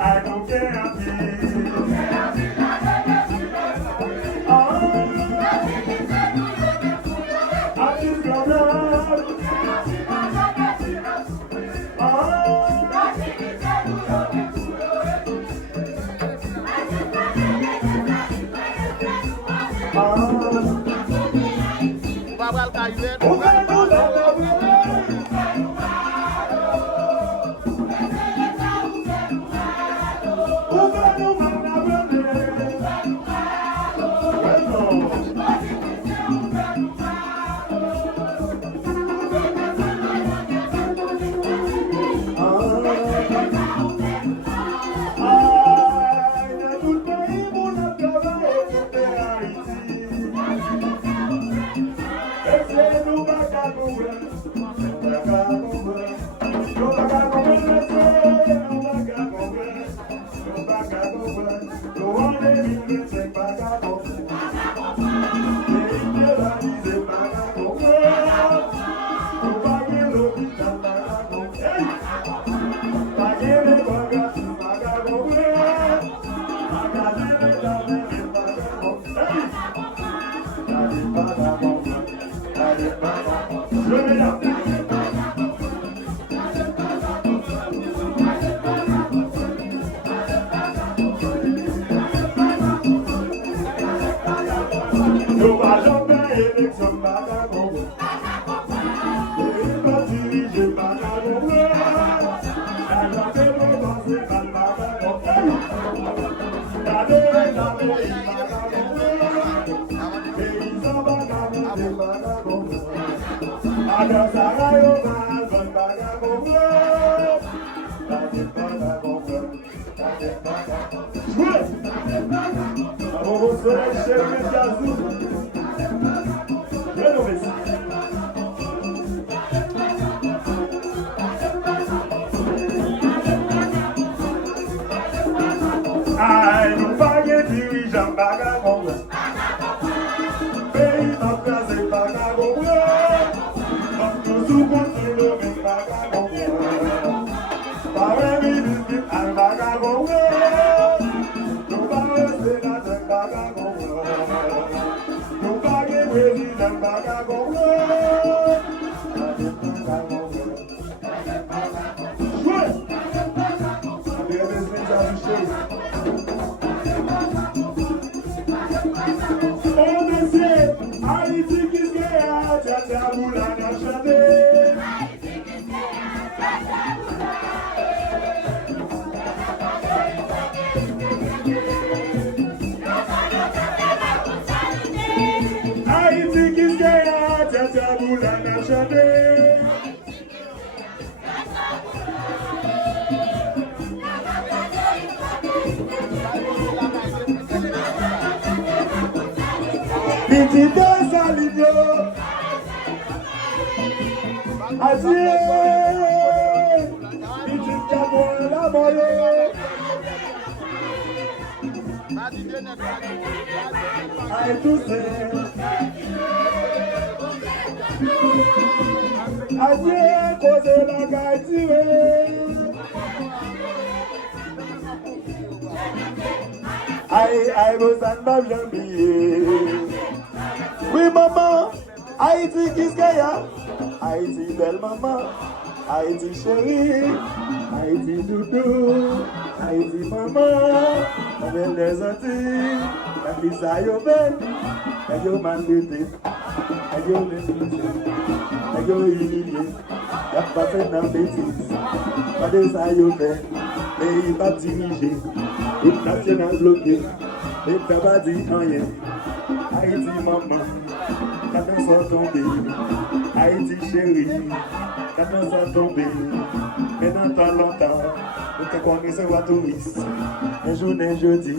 I don't care. Aïe tous adieu, cause la gâtire. Aïe, aïe, vous en avez oublié. Oui, maman, Haïti, qu'est-ce qu'il y a? Haïti, belle maman, Haïti, chérie, Haïti, doudou, Haïti, maman, la belle des Antilles, la fille, ça y est, elle est maltraitée, elle est méprisée, elle est humiliée, elle a pas fait dans bêtise, pas de ça y est, pays pas dirigé, route nationale bloquée, et t'as pas dit rien. Haïti maman, quand on s'en tomber, Haïti chérie, quand on s'en tomber, mais dans tant longtemps, nous te connaissons à touriste, un jour, un jeudi,